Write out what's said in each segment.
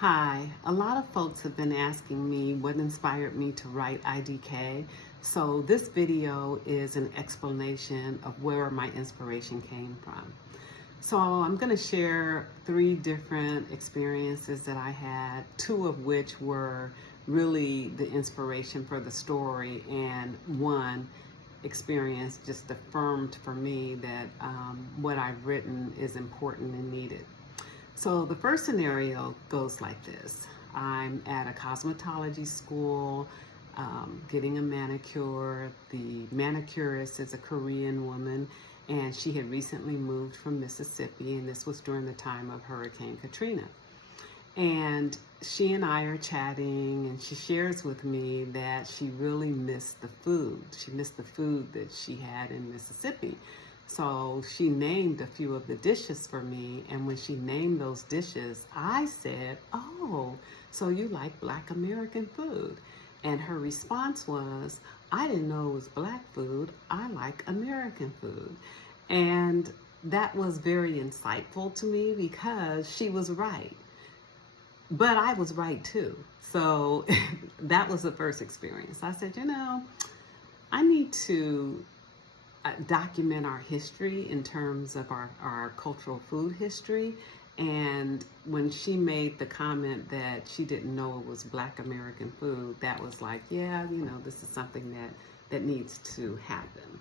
Hi, a lot of folks have been asking me what inspired me to write IDK. So this video is an explanation of where my inspiration came from. So I'm going to share three different experiences that I had, two of which were really the inspiration for the story, and one experience just affirmed for me that what I've written is important and needed. So the first scenario goes like this. I'm at a cosmetology school, getting a manicure. The manicurist is a Korean woman, and she had recently moved from Mississippi, and this was during the time of Hurricane Katrina. And she and I are chatting, and she shares with me that she really missed the food. She missed the food that she had in Mississippi. So she named a few of the dishes for me, and when she named those dishes, I said, "Oh, so you like Black American food?" And her response was, "I didn't know it was Black food. I like American food." And that was very insightful to me because she was right. But I was right too. So that was the first experience. I said, I need to document our history in terms of our cultural food history. And when she made the comment that she didn't know it was Black American food, that was like, yeah, this is something that needs to happen.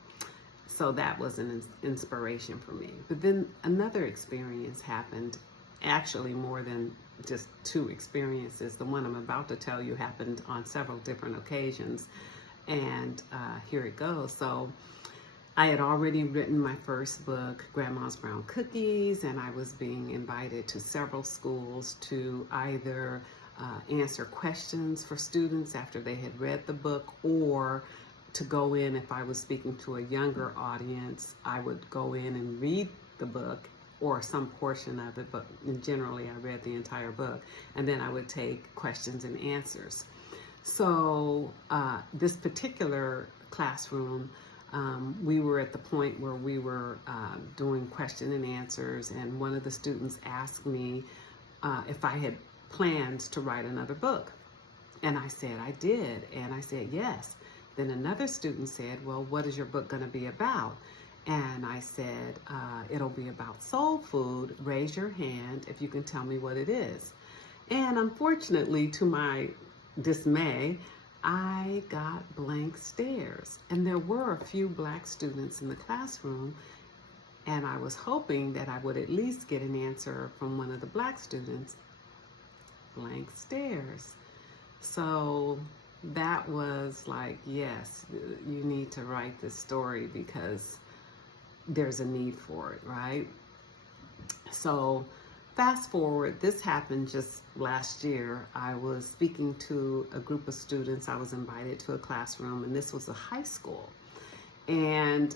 So that was an inspiration for me. But then another experience happened, actually more than just two experiences. The one I'm about to tell you happened on several different occasions. And here it goes. So I had already written my first book, Grandma's Brown Cookies, and I was being invited to several schools to either answer questions for students after they had read the book, or to go in, if I was speaking to a younger audience, I would go in and read the book or some portion of it, but generally I read the entire book, and then I would take questions and answers. So this particular classroom, we were at the point where we were doing question and answers, and one of the students asked me if I had plans to write another book. And I said, I did. And I said, yes. Then another student said, well, what is your book going to be about? And I said, it'll be about soul food. Raise your hand if you can tell me what it is. And unfortunately, to my dismay, I got blank stares. And there were a few Black students in the classroom, and I was hoping that I would at least get an answer from one of the Black students. Blank stares. So that was like, yes, you need to write this story because there's a need for it, right? So fast forward, this happened just last year. I was speaking to a group of students. I was invited to a classroom, and this was a high school. And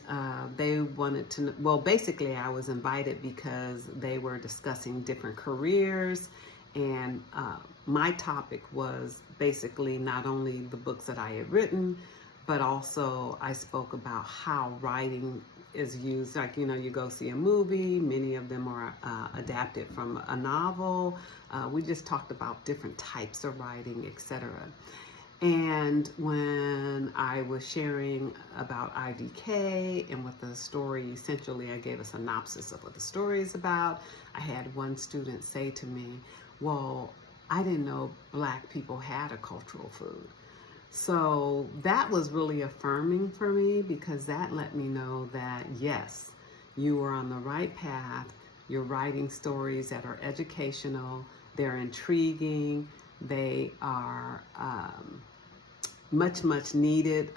they wanted to know, well, basically I was invited because they were discussing different careers, and my topic was basically not only the books that I had written, but also I spoke about how writing is used. Like, you go see a movie, many of them are adapted from a novel. We just talked about different types of writing, etc. And when I was sharing about IDK and what the story, essentially I gave a synopsis of what the story is about, I had one student say to me, well, I didn't know Black people had a cultural food. So that was really affirming for me, because that let me know that, yes, you are on the right path. You're writing stories that are educational, they're intriguing, they are much needed,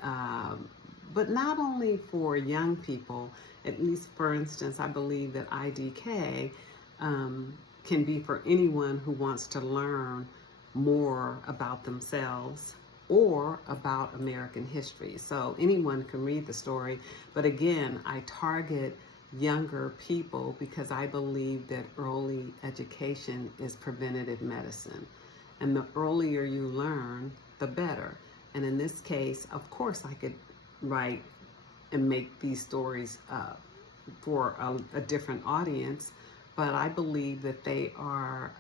but not only for young people. At least, for instance, I believe that IDK can be for anyone who wants to learn more about themselves or about American history. So anyone can read the story, but again, I target younger people because I believe that early education is preventative medicine, and the earlier you learn, the better. And in this case, of course, I could write and make these stories for a different audience, but I believe that they are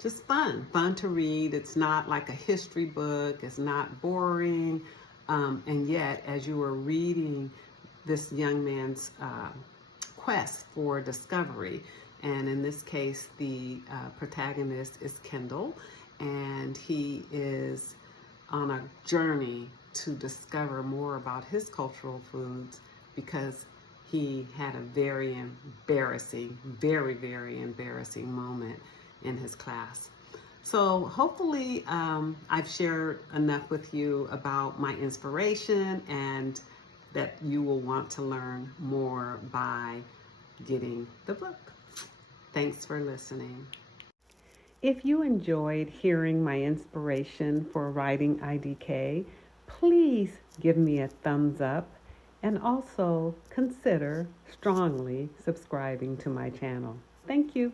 just fun to read. It's not like a history book. It's not boring. And yet, as you are reading this young man's quest for discovery, and in this case, the protagonist is Kendall, and he is on a journey to discover more about his cultural foods because he had a very embarrassing, very embarrassing moment in his class. So hopefully I've shared enough with you about my inspiration and that you will want to learn more by getting the book. Thanks for listening. If you enjoyed hearing my inspiration for writing IDK, please give me a thumbs up and also consider strongly subscribing to my channel. Thank you.